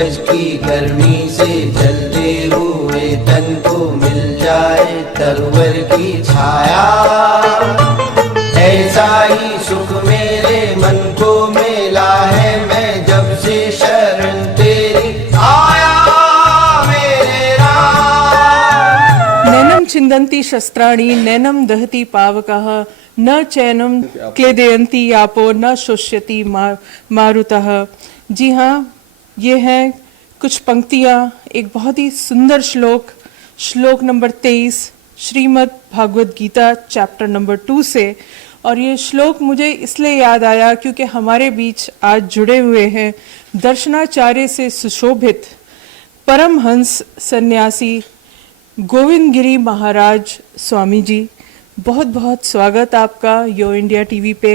सूरज की गर्मी से जलते हुए तन को मिल जाए तरवर की छाया, ऐसा ही सुख मेरे मन को मिला है मैं जब से शरण तेरी आया मेरे राम। नैनम छिन्दन्ति शस्त्राणि नैनम दहति पावकः न चैनम क्लेदयन्ति आपो न शोष्यति मारुतः। जी हाँ, ये हैं कुछ पंक्तियाँ एक बहुत ही सुंदर श्लोक number 23 Shrimad Bhagavad Gita chapter number 2 से। और ये श्लोक मुझे इसलिए याद आया क्योंकि हमारे बीच आज जुड़े हुए हैं दर्शनाचार्य से सुशोभित परमहंस सन्यासी गोविंद गिरी महाराज स्वामी जी। बहुत बहुत स्वागत आपका यो इंडिया टीवी पे।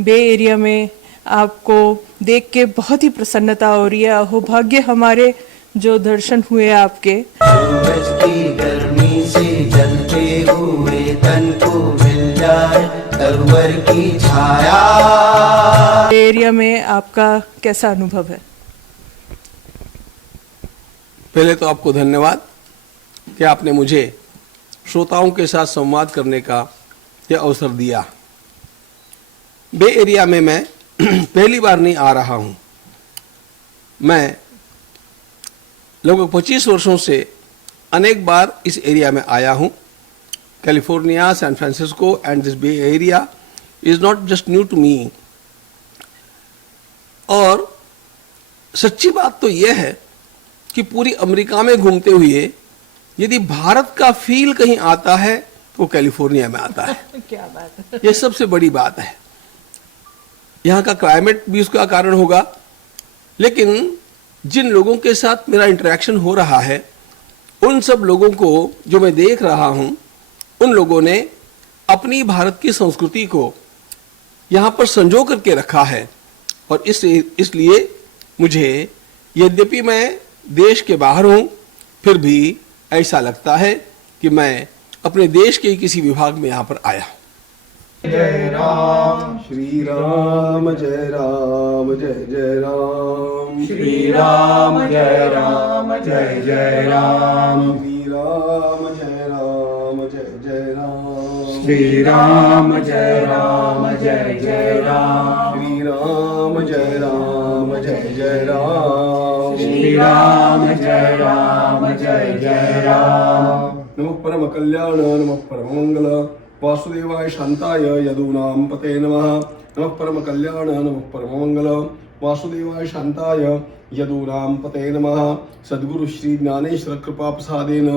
बे एरिया में आपको देख के बहुत ही प्रसन्नता हो रही है। अहोभाग्य हमारे जो दर्शन हुए आपके। सूरज की गर्मी से जलते हुए तन को मिल जाए तरवर की छाया। एरिया में आपका कैसा अनुभव है? पहले तो आपको धन्यवाद कि आपने मुझे श्रोताओं के साथ संवाद करने का यह अवसर दिया। बे एरिया में मैं पहली बार नहीं आ रहा हूं। मैं लगभग 25 वर्षों से अनेक बार इस एरिया में आया हूं। California, San Francisco and this bay area is not just new to me. और सच्ची बात तो यह है कि पूरी अमेरिका में घूमते हुए यदि भारत का फील कहीं आता है तो कैलिफोर्निया में आता है। क्या बात है। यह सबसे बड़ी बात है। यहाँ का क्लाइमेट भी उसका कारण होगा, लेकिन जिन लोगों के साथ मेरा इंटरेक्शन हो रहा है उन सब लोगों को जो मैं देख रहा हूँ, उन लोगों ने अपनी भारत की संस्कृति को यहाँ पर संजो करके रखा है। और इसलिए मुझे, यद्यपि मैं देश के बाहर हूँ, फिर भी ऐसा लगता है कि मैं अपने देश के किसी विभाग में यहाँ पर आया। जय राम श्री राम जय राम जय जय राम। श्री राम जय राम जय जय राम। श्री राम जय राम जय जय राम। श्री राम जय राम जय जय राम। श्री राम जय राम जय जय राम। श्री राम जय राम जय जय राम। नमः परम कल्याण नमः परम मंगल वासुदेवाय शांताय यदूनां पते नमः। नमः परम कल्याण नमः परम मंगल वासुदेवाय शांताय यदूनां पते नमः। सद्गुरु श्री ज्ञानेश्वर कृपा प्रसादेन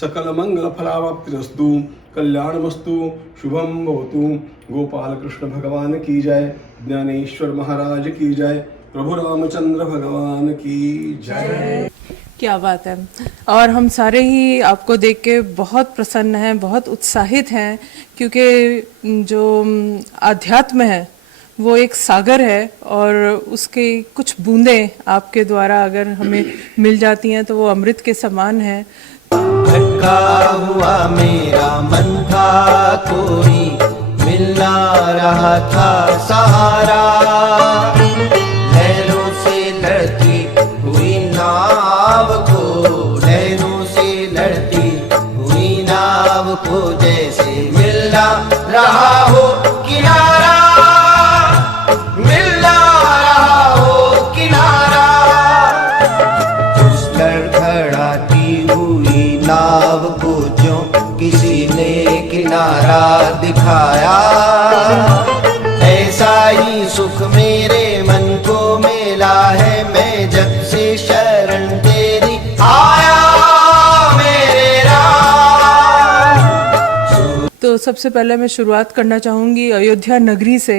सकल मंगल फलाप्तिरस्तु। कल्याणमस्तु शुभम भवतु। गोपाल कृष्ण भगवान की जय। ज्ञानेश्वर महाराज की जय। प्रभु रामचंद्र भगवान की जय। क्या बात है। और हम सारे ही आपको देख के बहुत प्रसन्न हैं, बहुत उत्साहित हैं, क्योंकि जो आध्यात्म है वो एक सागर है और उसके कुछ बूंदें आपके द्वारा अगर हमें मिल जाती हैं तो वो अमृत के समान है। भटका हुआ मेरा मन था, कोई मिल ना रहा था सहारा। लहरों से लड़ती हुई नाव को, लहरों से लड़ती हुई नाव को जैसे मिल ना रहा हो किनारा, मिल ना रहा हो किनारा। उस लड़खड़ाती हुई नाव को जो किसी ने किनारा दिखाया, ऐसा ही सुख मेरे मन को मिला है मैं जब से शरण तेरी आया मेरे राम। तो सबसे पहले मैं शुरुआत करना चाहूँगी अयोध्या नगरी से,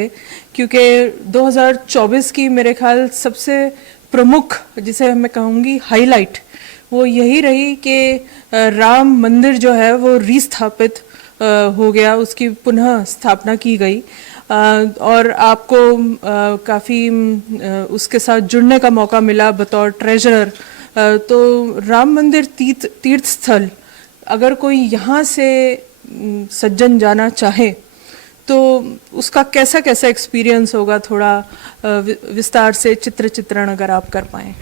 क्योंकि 2024 की मेरे ख्याल सबसे प्रमुख, जिसे मैं कहूँगी हाईलाइट, वो यही रही कि राम मंदिर जो है वो रिस्थापित हो गया, उसकी पुनः स्थापना की गई। और आपको काफ़ी उसके साथ जुड़ने का मौका मिला बतौर ट्रेजरर। तो राम मंदिर तीर्थ स्थल, अगर कोई यहाँ से सज्जन जाना चाहे तो उसका कैसा कैसा एक्सपीरियंस होगा, थोड़ा विस्तार से चित्रण अगर आप कर पाएँ।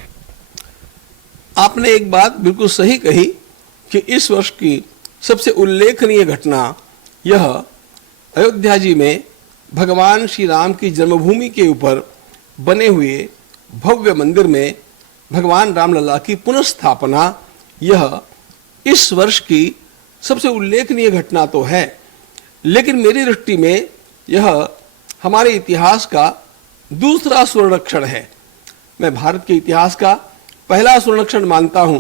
आपने एक बात बिल्कुल सही कही कि इस वर्ष की सबसे उल्लेखनीय घटना यह अयोध्या जी में भगवान श्री राम की जन्मभूमि के ऊपर बने हुए भव्य मंदिर में भगवान रामलला की पुनर्स्थापना, यह इस वर्ष की सबसे उल्लेखनीय घटना तो है, लेकिन मेरी दृष्टि में यह हमारे इतिहास का दूसरा स्वर्णाक्षर है। मैं भारत के इतिहास का पहला स्वर्णाक्षर मानता हूं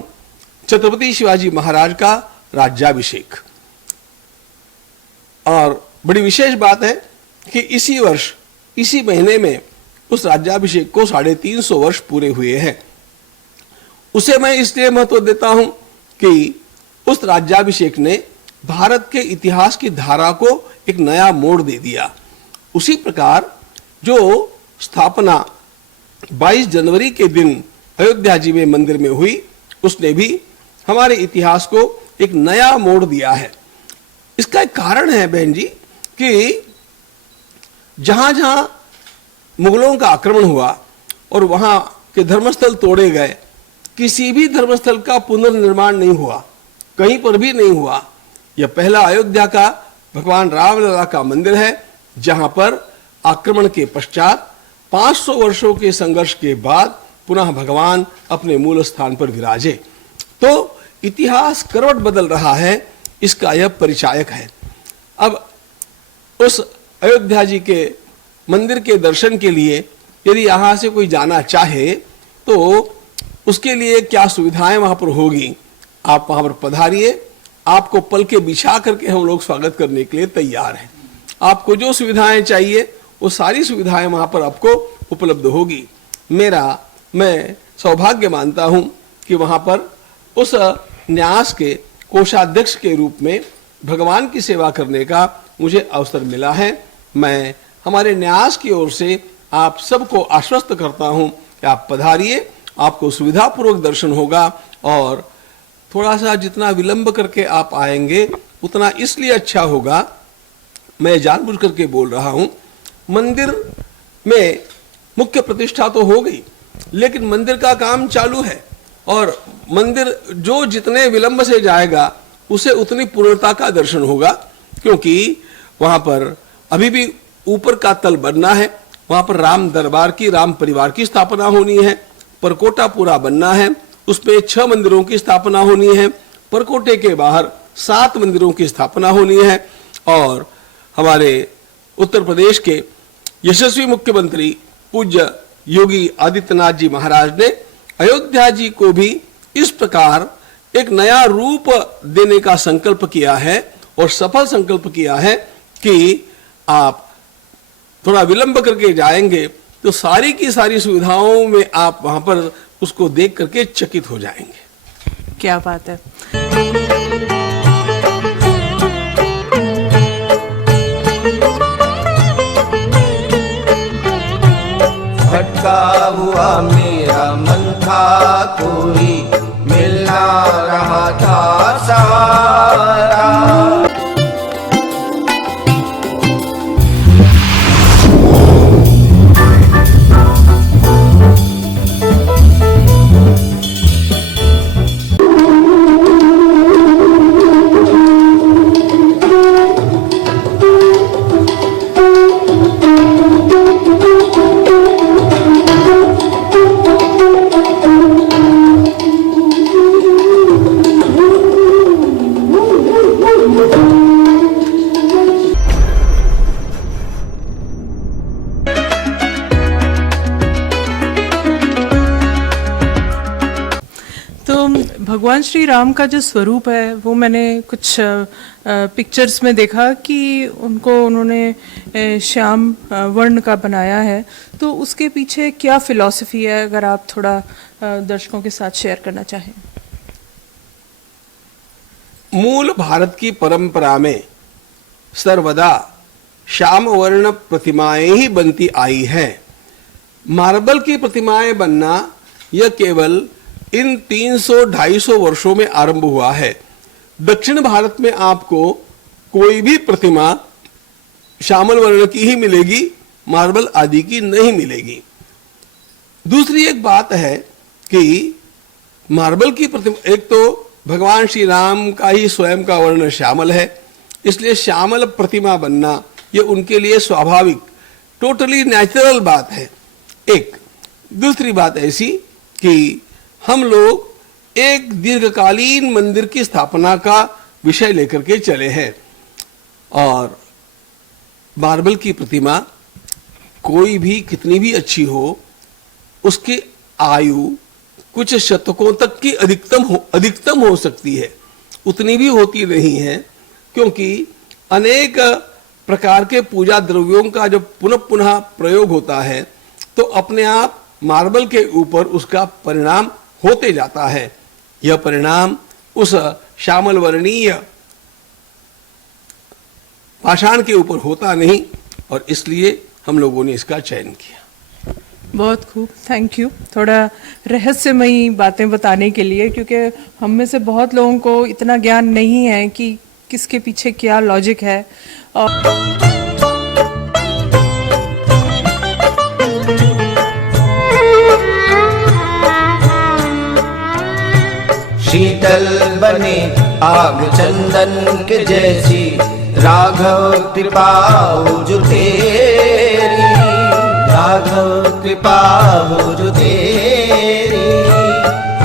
छत्रपति शिवाजी महाराज का राज्याभिषेक। और बड़ी विशेष बात है कि इसी वर्ष इसी महीने में उस राज्याभिषेक को 350 वर्ष पूरे हुए हैं। उसे मैं इसलिए महत्व देता हूं कि उस राज्याभिषेक ने भारत के इतिहास की धारा को एक नया मोड़ दे दिया। उसी प्रकार जो स्थापना 22 जनवरी के दिन अयोध्या जी में मंदिर में हुई, उसने भी हमारे इतिहास को एक नया मोड़ दिया है। इसका एक कारण है बहन जी कि जहां जहां मुगलों का आक्रमण हुआ और वहां के धर्मस्थल तोड़े गए, किसी भी धर्मस्थल का पुनर्निर्माण नहीं हुआ, कहीं पर भी नहीं हुआ। यह पहला अयोध्या का भगवान रामलला का मंदिर है जहां पर आक्रमण के पश्चात 500 वर्षों के संघर्ष के बाद पुनः भगवान अपने मूल स्थान पर विराजे। तो इतिहास करवट बदल रहा है, इसका यह परिचायक है। अब उस अयोध्या जी के मंदिर के दर्शन के लिए यदि यहां से कोई जाना चाहे तो उसके लिए क्या सुविधाएं वहां पर होगी, आप वहां पर पधारिए। आपको पल के बिछा करके हम लोग स्वागत करने के लिए तैयार हैं। आपको जो सुविधाएं चाहिए वो सारी सुविधाएं वहां पर आपको उपलब्ध होगी। मैं सौभाग्य मानता हूं कि वहां पर उस न्यास के कोषाध्यक्ष के रूप में भगवान की सेवा करने का मुझे अवसर मिला है। मैं हमारे न्यास की ओर से आप सबको आश्वस्त करता हूं कि आप पधारिए, आपको सुविधापूर्वक दर्शन होगा। और थोड़ा सा जितना विलंब करके आप आएंगे उतना इसलिए अच्छा होगा, मैं जानबूझ करके बोल रहा हूं। मंदिर में मुख्य प्रतिष्ठा तो हो गई, लेकिन मंदिर का काम चालू है और मंदिर जो जितने विलंब से जाएगा उसे उतनी पूर्णता का दर्शन होगा, क्योंकि वहां पर अभी भी ऊपर का तल बनना है। वहां पर राम दरबार की, राम परिवार की स्थापना होनी है। परकोटा पूरा बनना है, उसमें 6 मंदिरों की स्थापना होनी है। परकोटे के बाहर 7 मंदिरों की स्थापना होनी है। और हमारे उत्तर प्रदेश के यशस्वी मुख्यमंत्री पूज्य योगी आदित्यनाथ जी महाराज ने अयोध्या जी को भी इस प्रकार एक नया रूप देने का संकल्प किया है और सफल संकल्प किया है कि आप थोड़ा विलंब करके जाएंगे तो सारी की सारी सुविधाओं में आप वहां पर उसको देख करके चकित हो जाएंगे। क्या बात है। भटका हुआ मेरा मन था, कोई मिल ना रहा था सहारा। भगवान श्री राम का जो स्वरूप है वो मैंने कुछ पिक्चर्स में देखा कि उन्होंने श्याम वर्ण का बनाया है। तो उसके पीछे क्या फिलॉसफी है, अगर आप थोड़ा दर्शकों के साथ शेयर करना चाहें। मूल भारत की परंपरा में सर्वदा श्याम वर्ण प्रतिमाएं ही बनती आई है। मार्बल की प्रतिमाएं बनना यह केवल इन 300-250 वर्षों में आरंभ हुआ है। दक्षिण भारत में आपको कोई भी प्रतिमा श्यामल वर्ण की ही मिलेगी, मार्बल आदि की नहीं मिलेगी। दूसरी एक बात है कि मार्बल की प्रतिमा, एक तो भगवान श्री राम का ही स्वयं का वर्ण श्यामल है, इसलिए श्यामल प्रतिमा बनना ये उनके लिए स्वाभाविक, टोटली नेचुरल बात है। एक दूसरी बात ऐसी कि हम लोग एक दीर्घकालीन मंदिर की स्थापना का विषय लेकर के चले हैं, और मार्बल की प्रतिमा कोई भी कितनी भी अच्छी हो, उसकी आयु कुछ शतकों तक की अधिकतम हो सकती है, उतनी भी होती नहीं है, क्योंकि अनेक प्रकार के पूजा द्रव्यों का जब पुनः पुनः प्रयोग होता है तो अपने आप मार्बल के ऊपर उसका परिणाम होते जाता है। यह परिणाम उस श्यामल वर्णीय पाषाण के ऊपर होता नहीं, और इसलिए हम लोगों ने इसका चयन किया। बहुत खूब, थैंक यू थोड़ा रहस्यमयी बातें बताने के लिए, क्योंकि हम में से बहुत लोगों को इतना ज्ञान नहीं है कि किसके पीछे क्या लॉजिक है। और शीतल बने आग चंदन के जैसी, राघव कृपा हो जो तेरी, राघव कृपा हो जो तेरी,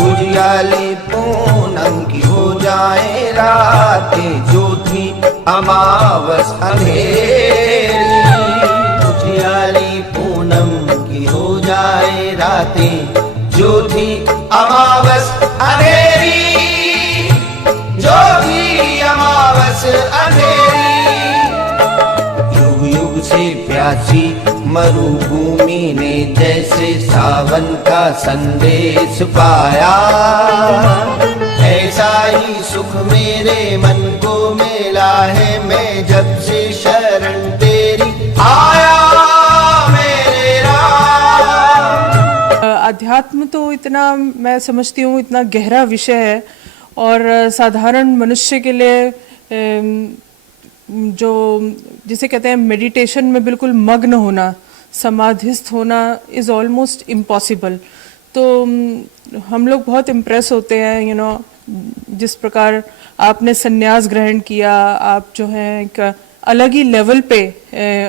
उजियाली पूनम की हो जाए रातें, जो थी अमावस अंधेरी, उजियाली पूनम की हो जाए रातें, जो थी अमावस अंधेरी, जो थी अमावस अंधेरी। युग युग से प्यासी मरुभूमि ने जैसे सावन का संदेश पाया, ऐसा ही सुख मेरे मन को मिला है, मैं जब से शरण तेरी आया मेरे राम। अध्यात्म तो इतना मैं समझती हूँ इतना गहरा विषय है, और साधारण मनुष्य के लिए जो जिसे कहते हैं मेडिटेशन में बिल्कुल मग्न होना, समाधिस्थ होना इज़ ऑलमोस्ट इम्पॉसिबल। तो हम लोग बहुत इम्प्रेस होते हैं जिस प्रकार आपने संन्यास ग्रहण किया, आप जो है एक अलग ही लेवल पे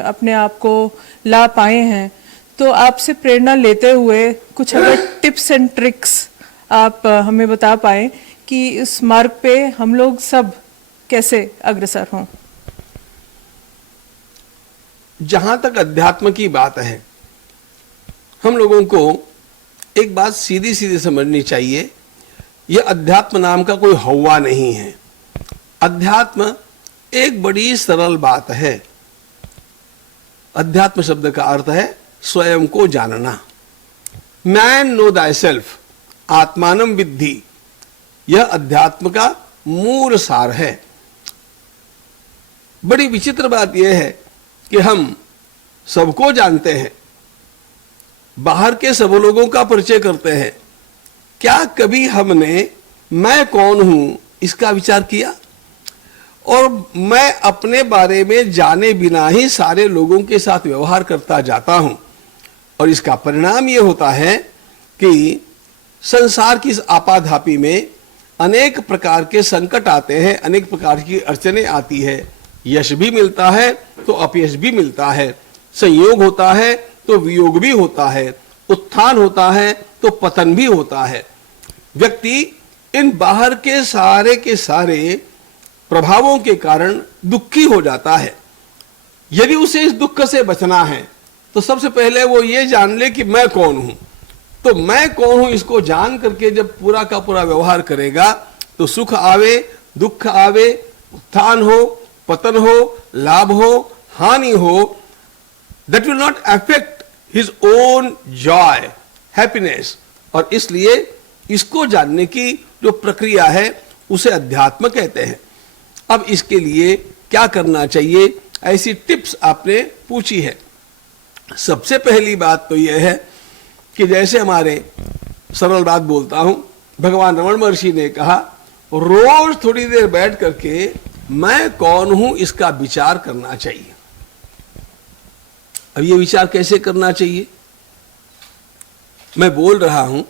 अपने आप को ला पाए हैं। तो आपसे प्रेरणा लेते हुए कुछ अगर टिप्स एंड ट्रिक्स आप हमें बता पाए कि इस मार्ग पे हम लोग सब कैसे अग्रसर हों। जहां तक अध्यात्म की बात है, हम लोगों को एक बात सीधी सीधी समझनी चाहिए, यह अध्यात्म नाम का कोई हवा नहीं है। अध्यात्म एक बड़ी सरल बात है। अध्यात्म शब्द का अर्थ है स्वयं को जानना। मैन नो दाई सेल्फ, आत्मानम विद्धि, यह अध्यात्म का मूल सार है। बड़ी विचित्र बात यह है कि हम सबको जानते हैं, बाहर के सब लोगों का परिचय करते हैं, क्या कभी हमने मैं कौन हूं इसका विचार किया? और मैं अपने बारे में जाने बिना ही सारे लोगों के साथ व्यवहार करता जाता हूं, और इसका परिणाम यह होता है कि संसार की इस आपाधापी में अनेक प्रकार के संकट आते हैं, अनेक प्रकार की अड़चनें आती है। यश भी मिलता है तो अपयश भी मिलता है, संयोग होता है तो वियोग भी होता है, उत्थान होता है तो पतन भी होता है। व्यक्ति इन बाहर के सारे प्रभावों के कारण दुखी हो जाता है। यदि उसे इस दुख से बचना है तो सबसे पहले वो ये जान ले कि मैं कौन हूं। तो मैं कौन हूं इसको जान करके जब पूरा का पूरा व्यवहार करेगा तो सुख आवे, दुख आवे, उत्थान हो, पतन हो, लाभ हो, हानि हो, that will not affect his own joy, happiness। और इसलिए इसको जानने की जो प्रक्रिया है उसे अध्यात्म कहते हैं। अब इसके लिए क्या करना चाहिए, ऐसी टिप्स आपने पूछी है। सबसे पहली बात तो यह है कि जैसे हमारे सरल बात बोलता हूं, भगवान रमण महर्षि ने कहा रोज थोड़ी देर बैठ करके मैं कौन हूं इसका विचार करना चाहिए। अब ये विचार कैसे करना चाहिए? मैं बोल रहा हूं,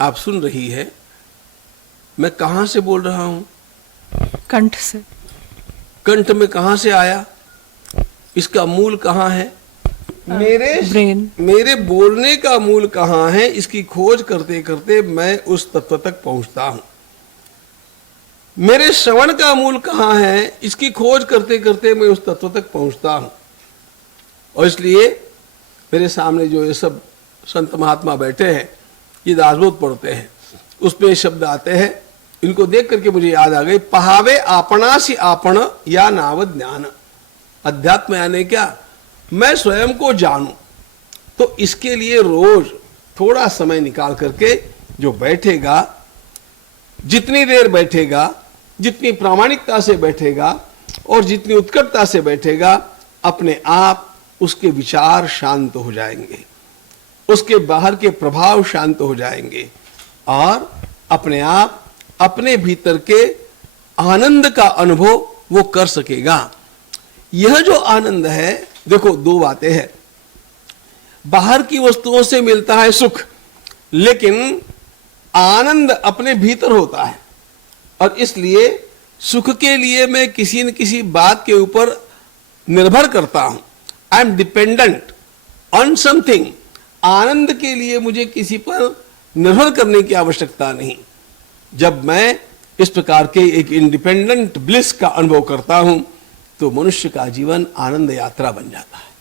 आप सुन रही है, मैं कहां से बोल रहा हूं? कंठ से। कंठ में कहां से आया? इसका मूल कहां है? ब्रेन। मेरे बोलने का मूल कहां है, इसकी खोज करते करते मैं उस तत्व तक पहुंचता हूं। मेरे श्रवण का मूल कहां है, इसकी खोज करते करते मैं उस तत्व तक पहुंचता हूं। और इसलिए मेरे सामने जो ये सब संत महात्मा बैठे हैं, ये दासबोध पढ़ते हैं, उसमें ये शब्द आते हैं, इनको देख करके मुझे याद आ गई, पहावे आपणासी आपण या नाव ज्ञान। अध्यात्म यानी क्या? मैं स्वयं को जानूं। तो इसके लिए रोज थोड़ा समय निकाल करके जो बैठेगा, जितनी देर बैठेगा, जितनी प्रामाणिकता से बैठेगा और जितनी उत्कटता से बैठेगा, अपने आप उसके विचार शांत हो जाएंगे, उसके बाहर के प्रभाव शांत हो जाएंगे और अपने आप अपने भीतर के आनंद का अनुभव वो कर सकेगा। यह जो आनंद है, देखो दो बातें हैं। बाहर की वस्तुओं से मिलता है सुख, लेकिन आनंद अपने भीतर होता है। और इसलिए सुख के लिए मैं किसी न किसी बात के ऊपर निर्भर करता हूं। I am dependent on something. Anand के लिए मुझे किसी पर निर्भर करने की आवश्यकता नहीं। जब मैं इस प्रकार के एक इंडिपेंडेंट ब्लिस का अनुभव करता हूं, तो मनुष्य का जीवन आनंद यात्रा बन जाता है।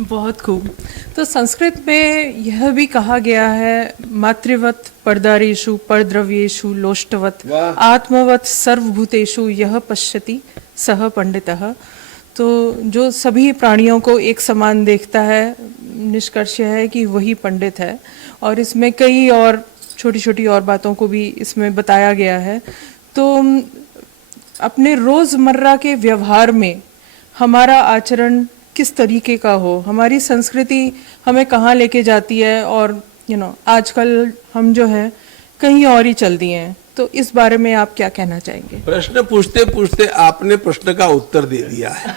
बहुत खूब। तो संस्कृत में यह भी कहा गया है, मातृवत परदारेषु परद्रव्येषु लोष्टवत आत्मवत सर्वभूतेषु यह पश्यति सह पंडितः। तो जो सभी प्राणियों को एक समान देखता है, निष्कर्ष है कि वही पंडित है। और इसमें कई और छोटी छोटी और बातों को भी इसमें बताया गया है। तो अपने रोजमर्रा के व्यवहार में हमारा आचरण किस तरीके का हो, हमारी संस्कृति हमें कहाँ लेके जाती है, और आजकल हम जो है कहीं और ही चल दिए हैं। तो इस बारे में आप क्या कहना चाहेंगे? प्रश्न पूछते पूछते आपने प्रश्न का उत्तर दे दिया है।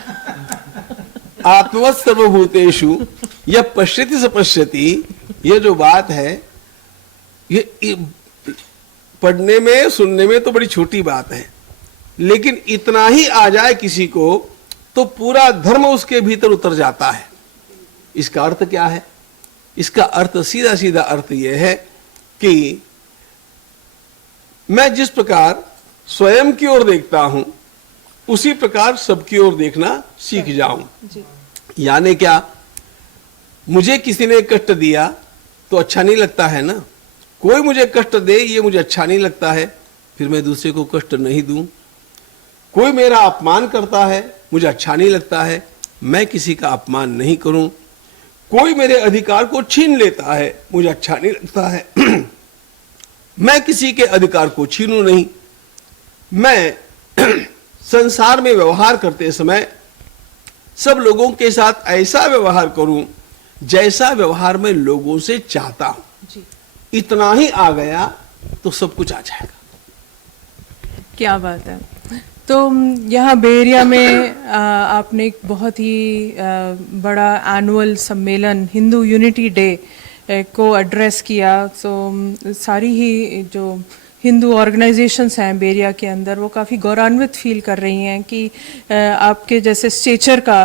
आत्मवत् सर्वभूतेषु यह पश्यति स पश्यति, यह जो बात है, ये पढ़ने में सुनने में तो बड़ी छोटी बात है, लेकिन इतना ही आ जाए किसी को तो पूरा धर्म उसके भीतर उतर जाता है। इसका अर्थ क्या है? इसका अर्थ सीधा सीधा अर्थ यह है कि मैं जिस प्रकार स्वयं की ओर देखता हूं, उसी प्रकार सबकी ओर देखना सीख जाऊं। यानी क्या? मुझे किसी ने कष्ट दिया तो अच्छा नहीं लगता है ना। कोई मुझे कष्ट दे, ये मुझे अच्छा नहीं लगता है, फिर मैं दूसरे को कष्ट नहीं दूं। कोई मेरा अपमान करता है, मुझे अच्छा नहीं लगता है, मैं किसी का अपमान नहीं करूं। कोई मेरे अधिकार को छीन लेता है, मुझे अच्छा नहीं लगता है, मैं किसी के अधिकार को छीनूं नहीं। मैं संसार में व्यवहार करते समय सब लोगों के साथ ऐसा व्यवहार करूं जैसा व्यवहार में लोगों से चाहता हूं। जी। इतना ही आ गया तो सब कुछ आ जाएगा। क्या बात है। तो यहाँ बेरिया में आपने एक बहुत ही बड़ा एनुअल सम्मेलन हिंदू यूनिटी डे को एड्रेस किया। तो सारी ही जो हिंदू ऑर्गेनाइजेशंस हैं बेरिया के अंदर, वो काफ़ी गौरवान्वित फील कर रही हैं कि आपके जैसे स्टेचर का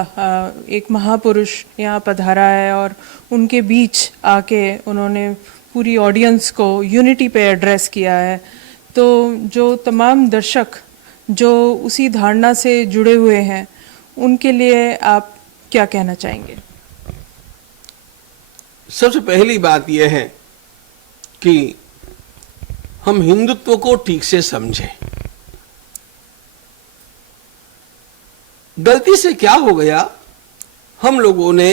एक महापुरुष यहाँ पधारा है और उनके बीच आके उन्होंने पूरी ऑडियंस को यूनिटी पे एड्रेस किया है। तो जो तमाम दर्शक जो उसी धारणा से जुड़े हुए हैं, उनके लिए आप क्या कहना चाहेंगे? सबसे पहली बात यह है कि हम हिंदुत्व को ठीक से समझें। गलती से क्या हो गया, हम लोगों ने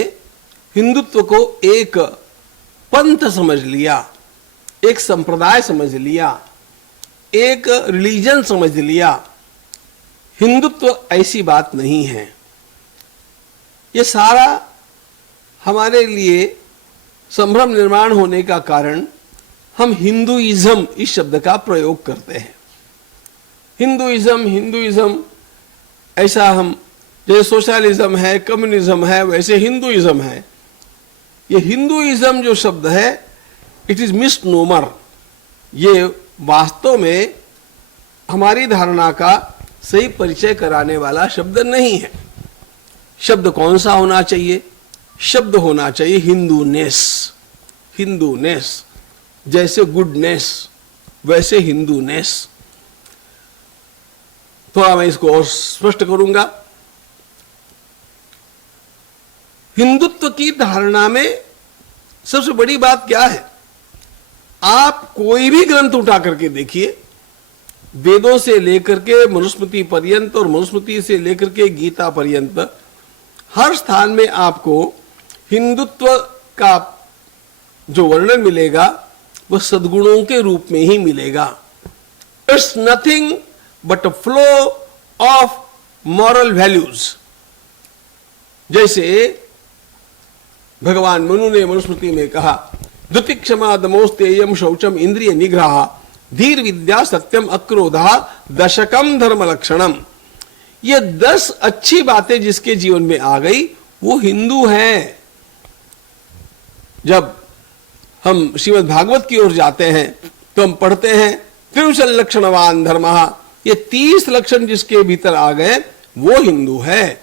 हिंदुत्व को एक पंथ समझ लिया, एक संप्रदाय समझ लिया, एक रिलीजन समझ लिया। हिंदुत्व ऐसी बात नहीं है। ये सारा हमारे लिए संभ्रम निर्माण होने का कारण हम हिंदुइज्म इस शब्द का प्रयोग करते हैं। हिंदुइज्म ऐसा हम, जैसे सोशलिज्म है, कम्युनिज्म है, वैसे हिंदुइज्म है। ये हिंदुइज्म जो शब्द है, इट इज मिसनोमर। ये वास्तव में हमारी धारणा का सही परिचय कराने वाला शब्द नहीं है। शब्द कौन सा होना चाहिए? शब्द होना चाहिए हिंदूनेस। हिंदूनेस जैसे गुडनेस वैसे हिंदूनेस। थोड़ा मैं इसको और स्पष्ट करूंगा। हिंदुत्व की धारणा में सबसे बड़ी बात क्या है? आप कोई भी ग्रंथ उठा करके देखिए, वेदों से लेकर के मनुस्मृति पर्यंत और मनुस्मृति से लेकर के गीता पर्यंत हर स्थान में आपको हिंदुत्व का जो वर्णन मिलेगा वह सद्गुणों के रूप में ही मिलेगा। It's nothing but a flow of moral values. जैसे भगवान मनु ने मनुस्मृति में कहा, द्युति क्षमा दमोस्तेयम शौचम इंद्रिय निग्रह धीर विद्या सत्यम अक्रोधा दशकम धर्म लक्षणम। ये 10 अच्छी बातें जिसके जीवन में आ गई वो हिंदू हैं। जब हम श्रीमद् भागवत की ओर जाते हैं तो हम पढ़ते हैं त्रिंशल लक्षणवान धर्मः। ये 30 लक्षण जिसके भीतर आ गए वो हिंदू है।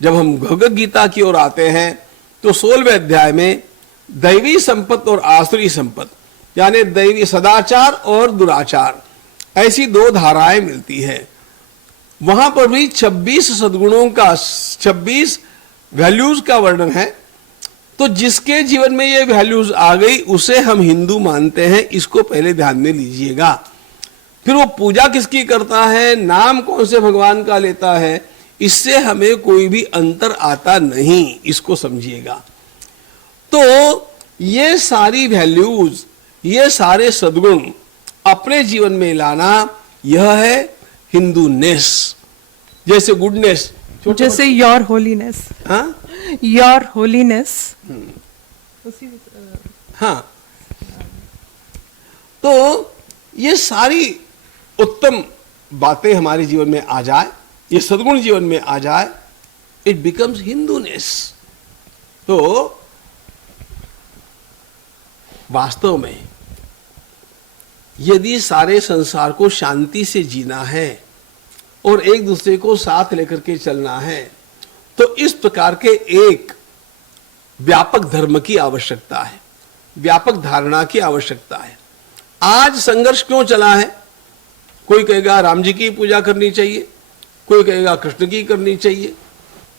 जब हम भगवद गीता की ओर आते हैं तो 16वें अध्याय में दैवी संपत्त और आसुरी संपत्त यानी दैवी सदाचार और दुराचार ऐसी 2 धाराएं मिलती है। वहां पर भी 26 सद्गुणों का 26 वैल्यूज का वर्णन है। तो जिसके जीवन में ये वैल्यूज आ गई उसे हम हिंदू मानते हैं। इसको पहले ध्यान में लीजिएगा। फिर वो पूजा किसकी करता है, नाम कौन से भगवान का लेता है, इससे हमें कोई भी अंतर आता नहीं। इसको समझिएगा। तो ये सारी वैल्यूज, ये सारे सद्गुण अपने जीवन में लाना, यह है हिंदूनेस। जैसे गुडनेस, जैसे योर होलीनेस। हाँ, योर होलीनेस। हाँ, तो ये सारी उत्तम बातें हमारे जीवन में आ जाए, ये सद्गुण जीवन में आ जाए, इट बिकम्स हिंदूनेस। तो वास्तव में यदि सारे संसार को शांति से जीना है और एक दूसरे को साथ लेकर के चलना है तो इस प्रकार के एक व्यापक धर्म की आवश्यकता है, व्यापक धारणा की आवश्यकता है। आज संघर्ष क्यों चला है? कोई कहेगा राम जी की पूजा करनी चाहिए, कोई कहेगा कृष्ण की करनी चाहिए,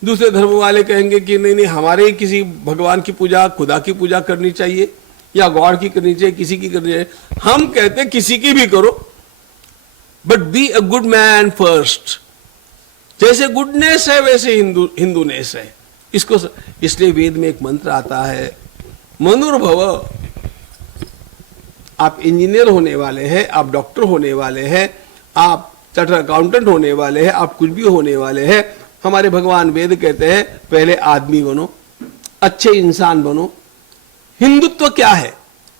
दूसरे धर्म वाले कहेंगे कि नहीं नहीं हमारे किसी भगवान की पूजा, खुदा की पूजा करनी चाहिए या गॉड की करनी चाहिए, किसी की करनी चाहिए। हम कहते हैं किसी की भी करो, but be a good man first. जैसे गुडनेस है वैसे हिंदूनेस है। इसको इसलिए वेद में एक मंत्र आता है, मनुर्भव। आप इंजीनियर होने वाले हैं, आप डॉक्टर होने वाले हैं, आप चार्टर्ड अकाउंटेंट होने वाले हैं, आप कुछ भी होने वाले हैं। हमारे भगवान वेद कहते हैं पहले आदमी बनो, अच्छे इंसान बनो। हिंदुत्व क्या है?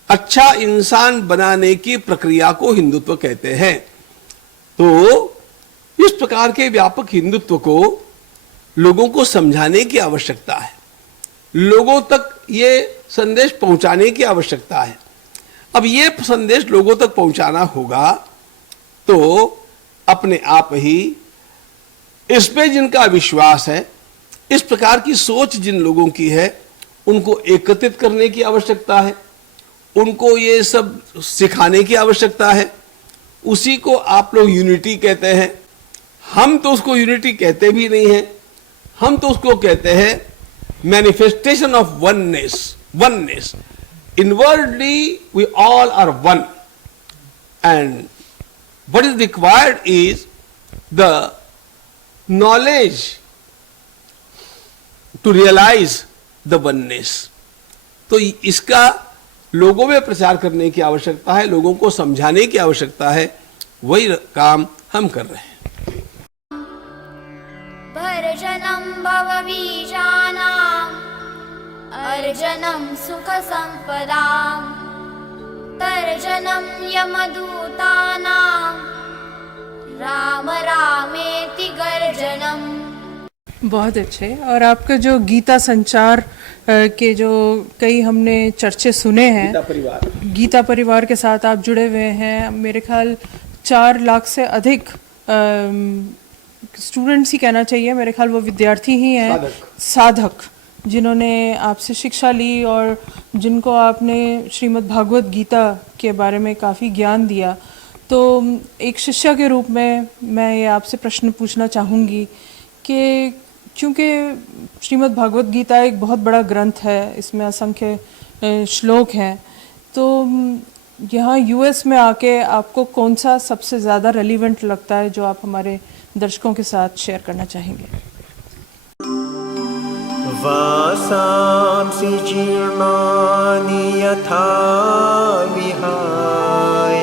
अच्छा इंसान बनाने की प्रक्रिया को हिंदुत्व कहते हैं। तो इस प्रकार के व्यापक हिंदुत्व को लोगों को समझाने की आवश्यकता है, लोगों तक ये संदेश पहुंचाने की आवश्यकता है। अब ये संदेश लोगों तक पहुंचाना होगा तो अपने आप ही इस पे जिनका विश्वास है, इस प्रकार की सोच जिन लोगों की है, उनको एकत्रित करने की आवश्यकता है, उनको ये सब सिखाने की आवश्यकता है। उसी को आप लोग यूनिटी कहते हैं। हम तो उसको यूनिटी कहते भी नहीं हैं, हम तो उसको कहते हैं manifestation of oneness. Oneness inwardly we all are one, and what is required is the knowledge to realize the oneness. तो इसका लोगों में प्रचार करने की आवश्यकता है, लोगों को समझाने की आवश्यकता है। वही काम हम कर रहे हैं। भर्जनं भवबीजानाम् अर्जनं सुखसम्पदाम् तर्जनं यमदूतानां राम रामेति गर्जनम्। बहुत अच्छे। और आपका जो गीता संचार के जो कई हमने चर्चे सुने हैं, गीता परिवार के साथ आप जुड़े हुए हैं। मेरे ख्याल 4 लाख से अधिक स्टूडेंट्स ही कहना चाहिए, मेरे ख्याल वो विद्यार्थी ही हैं, साधक जिन्होंने आपसे शिक्षा ली और जिनको आपने श्रीमद् भागवत गीता के बारे में काफ़ी ज्ञान दिया। तो एक शिष्या के रूप में मैं ये आपसे प्रश्न पूछना चाहूँगी कि चूँकि श्रीमद् भागवत गीता एक बहुत बड़ा ग्रंथ है, इसमें असंख्य श्लोक हैं, तो यहाँ यूएस में आके आपको कौन सा सबसे ज़्यादा रेलिवेंट लगता है जो आप हमारे दर्शकों के साथ शेयर करना चाहेंगे? वासांसि जीर्णानि यथा विहाय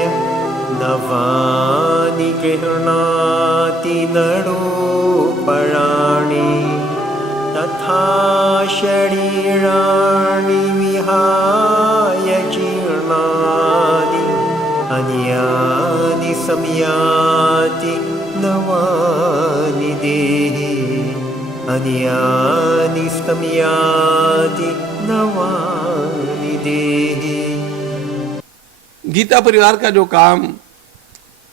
नवानि गृह्णाति नरोपराणि तथा शरीराणि विहाय जीर्णानि अन्यानि संयाति नवानि देहि अन्यानि संयाति नवानि देहि। गीता परिवार का जो काम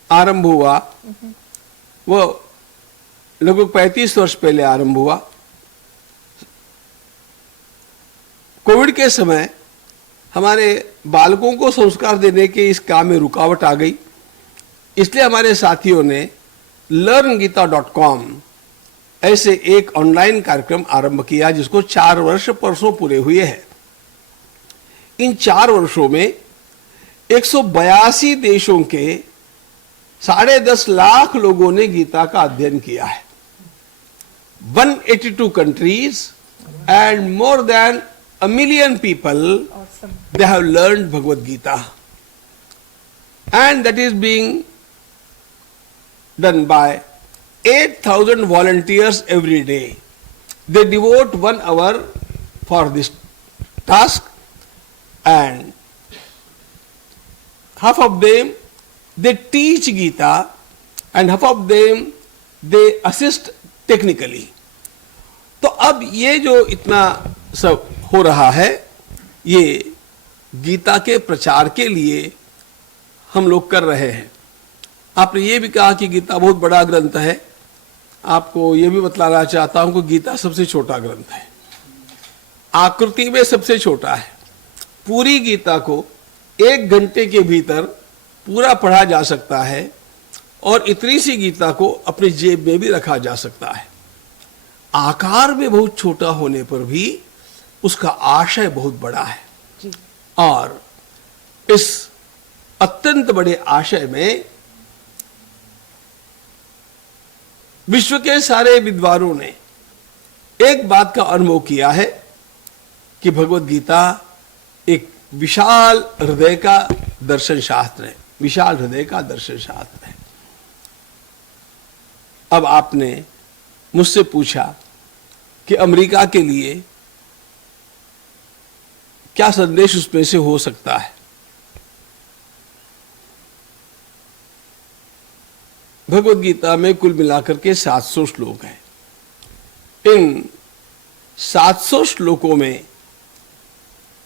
आरंभ हुआ वो लगभग 35 वर्ष पहले आरंभ हुआ। कोविड के समय हमारे बालकों को संस्कार देने के इस काम में रुकावट आ गई, इसलिए हमारे साथियों ने learngita.com ऐसे एक ऑनलाइन कार्यक्रम आरंभ किया जिसको 4 वर्ष परसों पूरे हुए हैं। इन 4 वर्षों में 182 देशों के 10.5 लाख लोगों ने गीता का अध्ययन किया है। 182 countries and more than 1 million people they have learned Bhagavad Gita, and that is being done by 8,000 volunteers every day. They devote 1 hour for this task, and half of them they teach Gita and half of them they assist technically. तो अब ये जो इतना सब हो रहा है, ये गीता के प्रचार के लिए हम लोग कर रहे हैं। आपने ये भी कहा कि गीता बहुत बड़ा ग्रंथ है। आपको ये भी बतलाना चाहता हूं कि गीता सबसे छोटा ग्रंथ है, आकृति में सबसे छोटा है। पूरी गीता को 1 घंटे के भीतर पूरा पढ़ा जा सकता है और इतनी सी गीता को अपनी जेब में भी रखा जा सकता है। आकार में बहुत छोटा होने पर भी उसका आशय बहुत बड़ा है जी। और इस अत्यंत बड़े आशय में विश्व के सारे विद्वानों ने एक बात का अनुभव किया है कि भगवत गीता एक विशाल हृदय का दर्शन शास्त्र है, विशाल हृदय का दर्शन शास्त्र है। अब आपने मुझसे पूछा कि अमेरिका के लिए क्या संदेश उसमें से हो सकता है। भगवत गीता में कुल मिलाकर के 700 श्लोक हैं। इन 700 श्लोकों में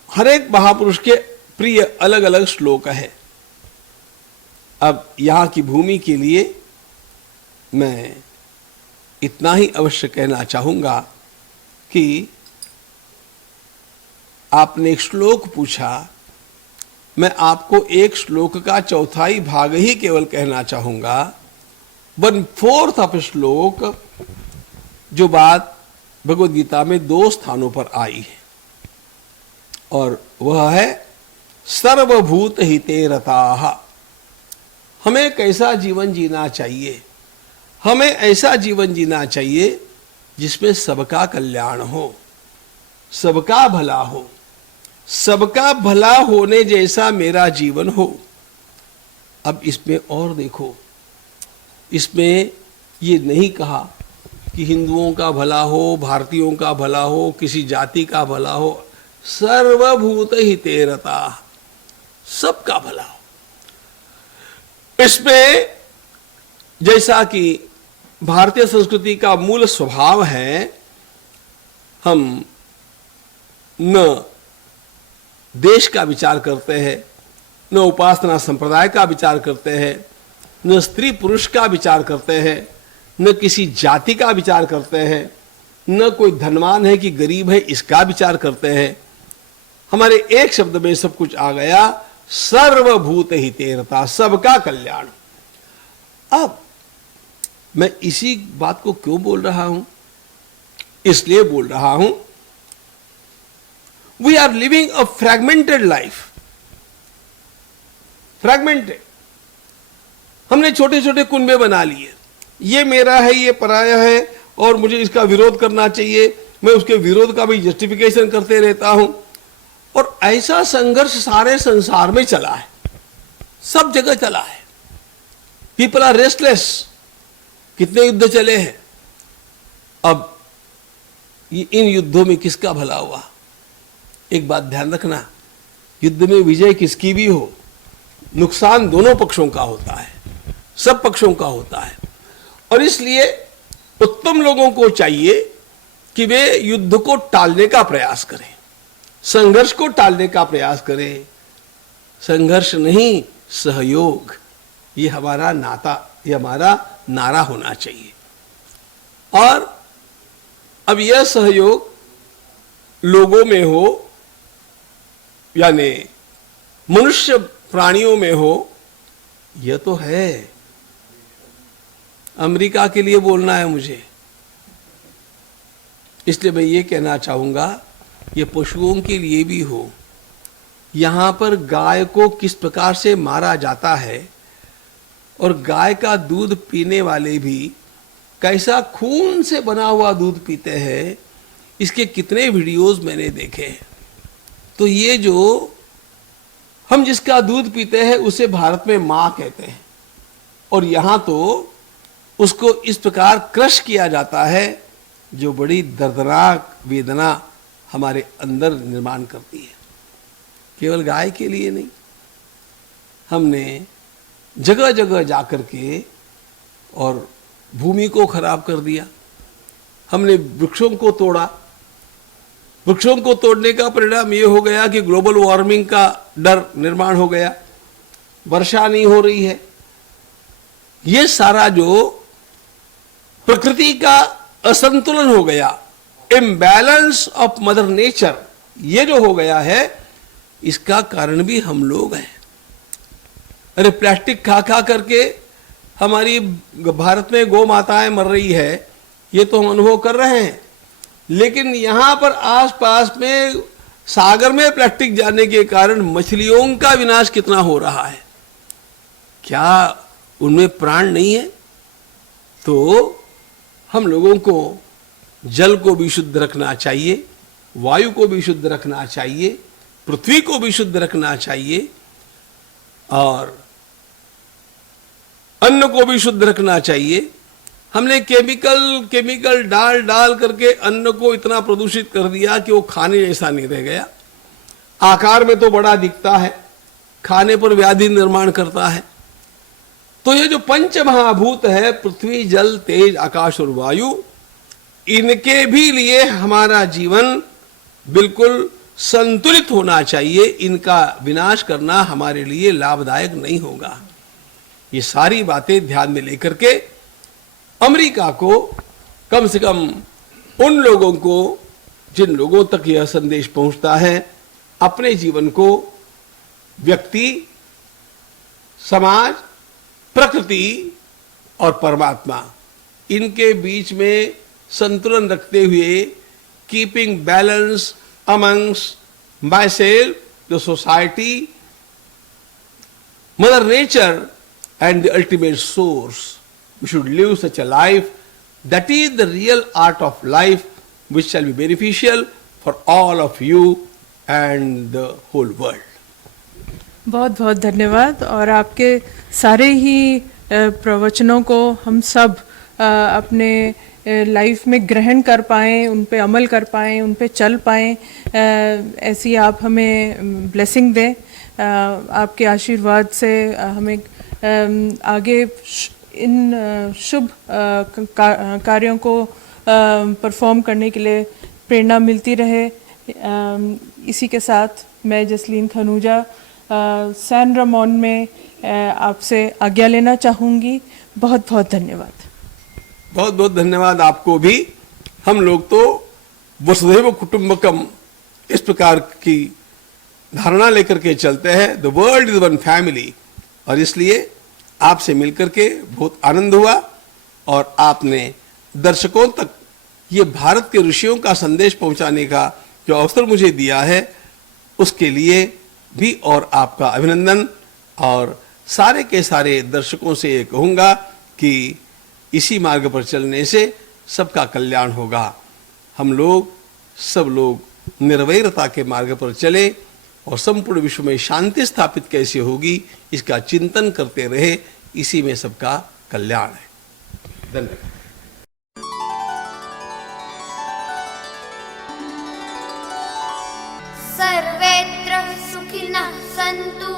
हर एक महापुरुष के प्रिय अलग अलग श्लोक है। अब यहां की भूमि के लिए मैं इतना ही अवश्य कहना चाहूंगा कि आपने एक श्लोक पूछा, मैं आपको एक श्लोक का चौथाई भाग ही केवल कहना चाहूंगा। 1/4 ऑफ श्लोक जो बात भगवद गीता में 2 स्थानों पर आई है, और वह है सर्वभूत हिते रताः। हमें कैसा जीवन जीना चाहिए? हमें ऐसा जीवन जीना चाहिए जिसमें सबका कल्याण हो, सबका भला हो, सबका भला होने जैसा मेरा जीवन हो। अब इसमें और देखो, इसमें ये नहीं कहा कि हिंदुओं का भला हो, भारतीयों का भला हो, किसी जाति का भला हो। सर्वभूत हिते रताः, सबका भला हो। इसमें जैसा कि भारतीय संस्कृति का मूल स्वभाव है, हम न देश का विचार करते हैं, न उपासना संप्रदाय का विचार करते हैं, न स्त्री पुरुष का विचार करते हैं, न किसी जाति का विचार करते हैं, न कोई धनवान है कि गरीब है इसका विचार करते हैं। हमारे एक शब्द में सब कुछ आ गया, सर्वभूत हितेरता, सबका कल्याण। अब मैं इसी बात को क्यों बोल रहा हूं? इसलिए बोल रहा हूं, we are living a fragmented life. Fragmented, हमने छोटे छोटे कुनबे बना लिए, ये मेरा है, ये पराया है और मुझे इसका विरोध करना चाहिए, मैं उसके विरोध का भी जस्टिफिकेशन करते रहता हूं। और ऐसा संघर्ष सारे संसार में चला है, सब जगह चला है। People are restless. कितने युद्ध चले हैं। अब इन युद्धों में किसका भला हुआ? एक बात ध्यान रखना, युद्ध में विजय किसकी भी हो, नुकसान दोनों पक्षों का होता है, सब पक्षों का होता है। और इसलिए उत्तम लोगों को चाहिए कि वे युद्ध को टालने का प्रयास करें, संघर्ष को टालने का प्रयास करें। संघर्ष नहीं, सहयोग, ये हमारा नाता, ये हमारा नारा होना चाहिए। और अब यह सहयोग लोगों में हो, यानी मनुष्य प्राणियों में हो, यह तो है। अमेरिका के लिए बोलना है मुझे, इसलिए मैं ये कहना चाहूंगा, ये पशुओं के लिए भी हो। यहां पर गाय को किस प्रकार से मारा जाता है और गाय का दूध पीने वाले भी कैसा खून से बना हुआ दूध पीते हैं, इसके कितने वीडियोस मैंने देखे हैं। तो ये जो हम जिसका दूध पीते हैं उसे भारत में मां कहते हैं, और यहां तो उसको इस प्रकार क्रश किया जाता है जो बड़ी दर्दनाक वेदना हमारे अंदर निर्माण करती है। केवल गाय के लिए नहीं, हमने जगह जगह जाकर के और भूमि को खराब कर दिया, हमने वृक्षों को तोड़ा। वृक्षों को तोड़ने का परिणाम यह हो गया कि ग्लोबल वार्मिंग का डर निर्माण हो गया, वर्षा नहीं हो रही है। यह सारा जो प्रकृति का असंतुलन हो गया, इम्बैलेंस ऑफ मदर नेचर, ये जो हो गया है, इसका कारण भी हम लोग हैं। अरे प्लास्टिक खा खा करके हमारी भारत में गौ माताएं मर रही है, ये तो हम अनुभव कर रहे हैं। लेकिन यहां पर आसपास में सागर में प्लास्टिक जाने के कारण मछलियों का विनाश कितना हो रहा है। क्या उनमें प्राण नहीं है? तो हम लोगों को जल को भी शुद्ध रखना चाहिए, वायु को भी शुद्ध रखना चाहिए, पृथ्वी को भी शुद्ध रखना चाहिए, और अन्न को भी शुद्ध रखना चाहिए। हमने केमिकल डाल करके अन्न को इतना प्रदूषित कर दिया कि वो खाने जैसा नहीं रह गया। आकार में तो बड़ा दिखता है, खाने पर व्याधि निर्माण करता है। तो ये जो पंच महाभूत है, पृथ्वी, जल, तेज, आकाश और वायु, इनके भी लिए हमारा जीवन बिल्कुल संतुलित होना चाहिए। इनका विनाश करना हमारे लिए लाभदायक नहीं होगा। ये सारी बातें ध्यान में लेकर के अमेरिका को, कम से कम उन लोगों को जिन लोगों तक यह संदेश पहुंचता है, अपने जीवन को व्यक्ति, समाज, प्रकृति और परमात्मा, इनके बीच में संतुलन रखते हुए, keeping balance amongst myself, the society, Mother Nature and the ultimate source. We should live such a life. That is the real art of life, which shall be beneficial for all of you and the whole world. बहुत बहुत धन्यवाद। और आपके सारे ही प्रवचनों को हम सब अपने लाइफ में ग्रहण कर पाएँ, उन पे अमल कर पाएँ, उन पे चल पाएँ, ऐसी आप हमें ब्लेसिंग दें। आपके आशीर्वाद से हमें आगे इन शुभ कार्यों को परफॉर्म करने के लिए प्रेरणा मिलती रहे। इसी के साथ मैं जसलीन खनूजा सैन रामोन में आपसे आज्ञा लेना चाहूँगी। बहुत बहुत धन्यवाद। बहुत बहुत धन्यवाद आपको भी। हम लोग तो वसुधैव कुटुंबकम इस प्रकार की धारणा लेकर के चलते हैं, the world is one family, और इसलिए आपसे मिलकर के बहुत आनंद हुआ और आपने दर्शकों तक ये भारत के ऋषियों का संदेश पहुंचाने का जो अवसर मुझे दिया है उसके लिए भी और आपका अभिनंदन। और सारे के सारे दर्शकों से ये कहूँगा कि इसी मार्ग पर चलने से सबका कल्याण होगा। हम लोग सब लोग निर्वैरता के मार्ग पर चले और संपूर्ण विश्व में शांति स्थापित कैसे होगी इसका चिंतन करते रहे, इसी में सबका कल्याण है। धन्यवाद। सर्वेत्र सुखिनः सन्तु,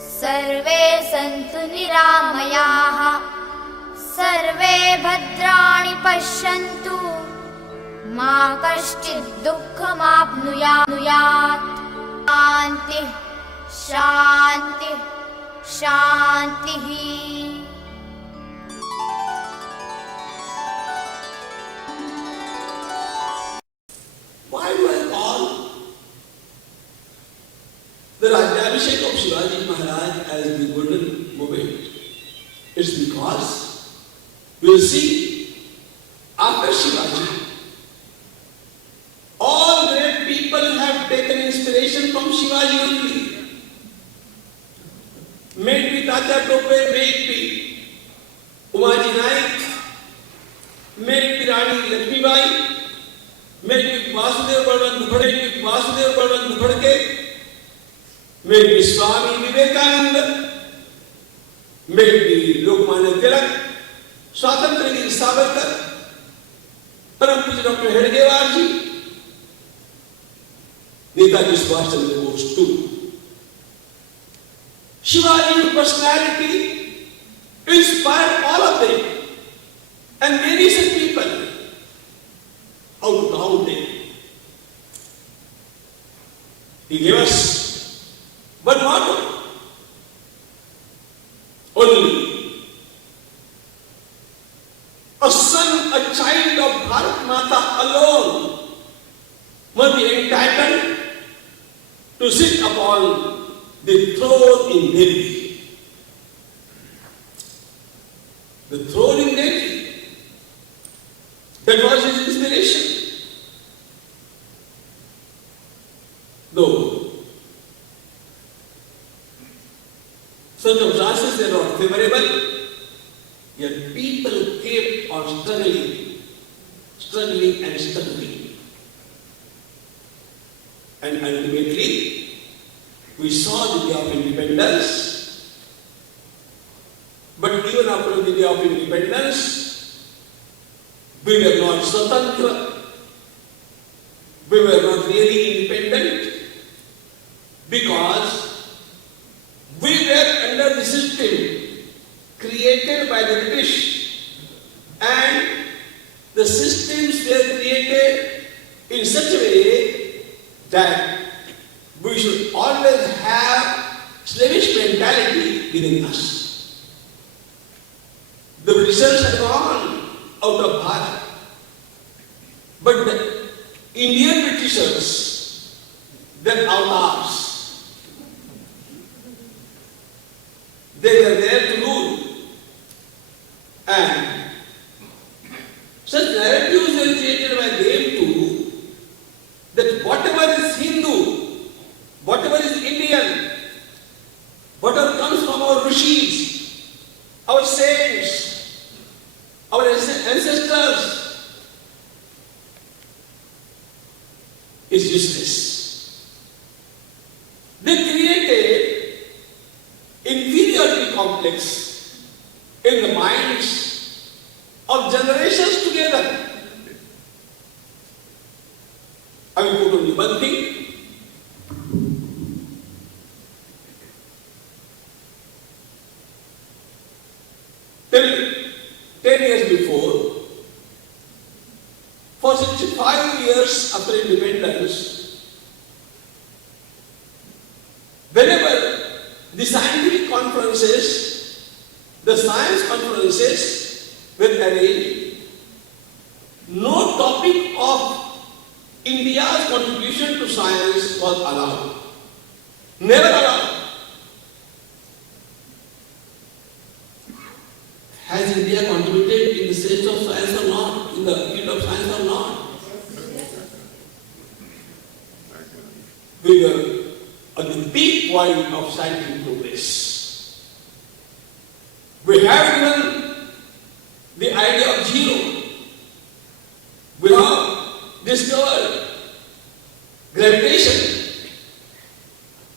सर्वे सन्तु निरामयाः, सर्वे भद्राणि पश्यन्तु, मा कश्चित् दुःखमाप्नुयात्। शान्तिः शान्तिः शान्तिः। Why do I call the Rajyabhishek of Shivaji Maharaj as the golden moment? It's because we'll see after Shivaji, all great people have taken inspiration from Shivaji only. May it be Tata Tope, may it be Umaji Naik, may it be Rani Lakshmibai, may it be Vasudev Balwant Mukherjee, may it be Swami Vivekananda, may it be Lokmanya Tilak, Swatantra Veer Savarkar, Param Pujya Dr. Hedgewar ji, Netaji Subhash Chandra Bose too. Shivaji's personality inspired all of them, and many such people. How to count them? He gave us one motto: only a son, a child of Bharat Mata alone must be entitled to sit upon the throne in Delhi. The throne in Delhi. That was his inspiration. Though circumstances were not favorable, yet people kept on struggling and struggling. And ultimately, we saw the day of independence. But even after the day of independence, we were not Swatantra. We were not really independent because we were under the system created by the British, and the systems were created in such a way that we should always have slavish mentality within us. The Britishers had gone out of Bharat, but the Indian Britishers, their avatars, they were there to rule, and such narratives were created by them too, that whatever is Hindu, whatever is Indian, whatever comes from our rishis, our saints, our ancestors, is useless. They created inferiority complex in the minds of generations together. I will put only one thing. Till 10 years before, for 65 years after independence, whenever the scientific conference the science conferences were arranged. No topic of India's contribution to science was allowed. Never allowed. Has India contributed in the sense of science or not? In the field of science or not? We were at the peak point of scientific progress. We have given the idea of zero. We have discovered gravitation.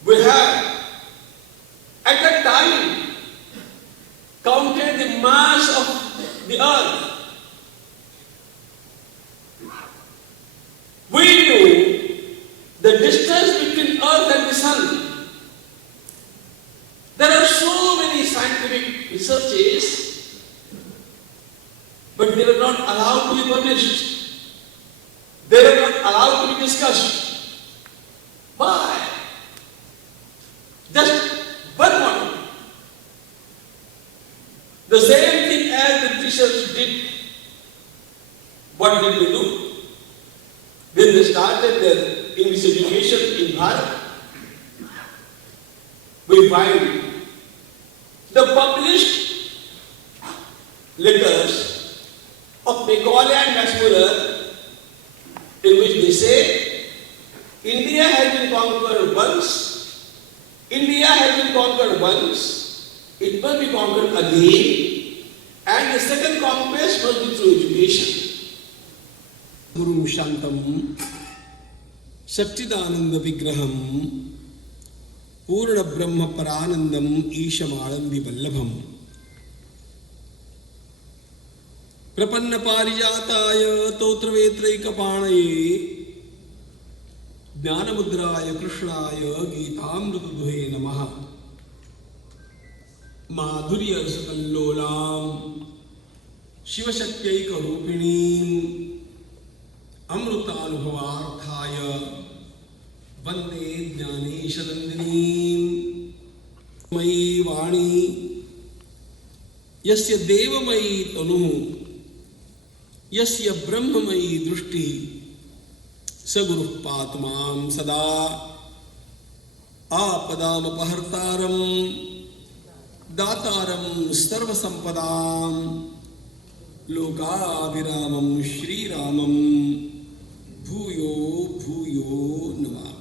We have at that time counted the mass of the earth. We knew the distance between earth and the sun. There are so many scientific researches, but they were not allowed to be published. They were not allowed to be discussed. Why? Just one model. The same thing as the Britishers did. What did they do? When they started their English education in Bharat, we find the published letters of Macaulay and Mansfield, in which they say, India has been conquered once, India has been conquered once, it must be conquered again, and the second conquest must be through education. Guru Shantam Satchidananda Vigraham Purna Brahma Paranandam Ishamadandi Vallabham Prapanna Parijataya Totravetraikapanaye Jnanamudraya Krishnaya Gitamritaduhe Namaha Madhurya Sakallolam Shivashakyaika Rupinim Amrutanubhavarthaya Vande Jnaneshadandinim Mayi Vani Yasya Devamayi Tanu Yasya Brahmamayi Drushti Saguruh Patmam Sada Apadam Apahartaram Dataram Sarva Sampadam Lokaviramam Shri Ramam Bhuyo Bhuyo Namah